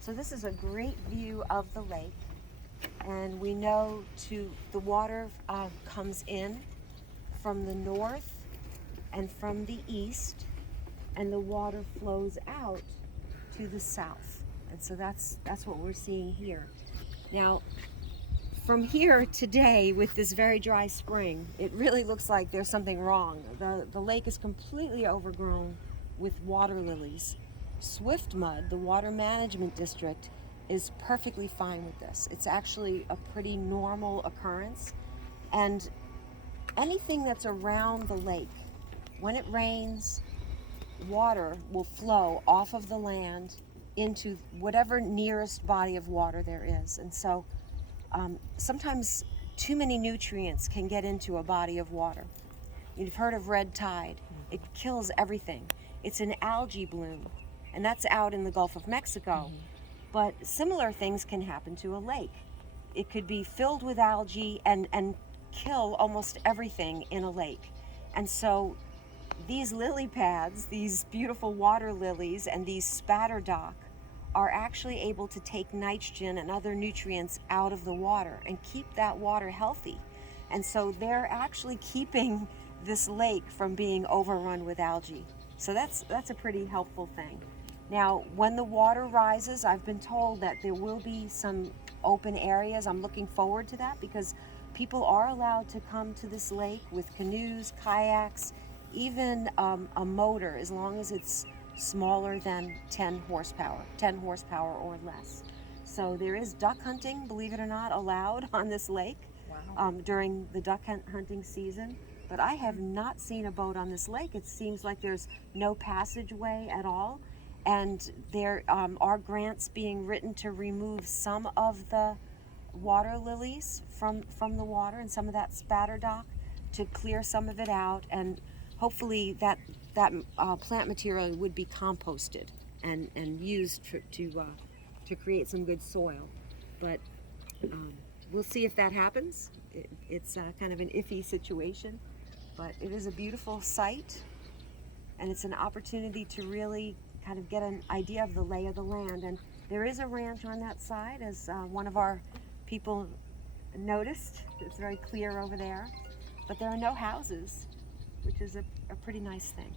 So this is a great view of the lake, and we know the water comes in from the north and from the east, and the water flows out to the south. And so that's what we're seeing here. Now, from here today, with this very dry spring, it really looks like there's something wrong. The lake is completely overgrown with water lilies. Swift Mud, the water management district, is perfectly fine with this. It's actually a pretty normal occurrence. And anything that's around the lake, when it rains, water will flow off of the land into whatever nearest body of water there is. And so sometimes too many nutrients can get into a body of water. You've heard of red tide. It kills everything. It's an algae bloom, and that's out in the Gulf of Mexico. But similar things can happen to a lake. It could be filled with algae and kill almost everything in a lake. And so these lily pads, these beautiful water lilies, and these spatter dock are actually able to take nitrogen and other nutrients out of the water and keep that water healthy. And so they're actually keeping this lake from being overrun with algae. So that's a pretty helpful thing. Now, when the water rises, I've been told that there will be some open areas. I'm looking forward to that because people are allowed to come to this lake with canoes, kayaks, even a motor, as long as it's smaller than 10 horsepower or less. So there is duck hunting, believe it or not, allowed on this lake. Wow. During the duck hunting season. But I have not seen a boat on this lake. It seems like there's no passageway at all. And there are grants being written to remove some of the water lilies from the water and some of that spatter dock to clear some of it out, and hopefully that plant material would be composted and used to create some good soil. But we'll see if that happens. It's kind of an iffy situation, but it is a beautiful site, and it's an opportunity to really kind of get an idea of the lay of the land. And there is a ranch on that side, as one of our people noticed. It's very clear over there, but there are no houses, which is a pretty nice thing.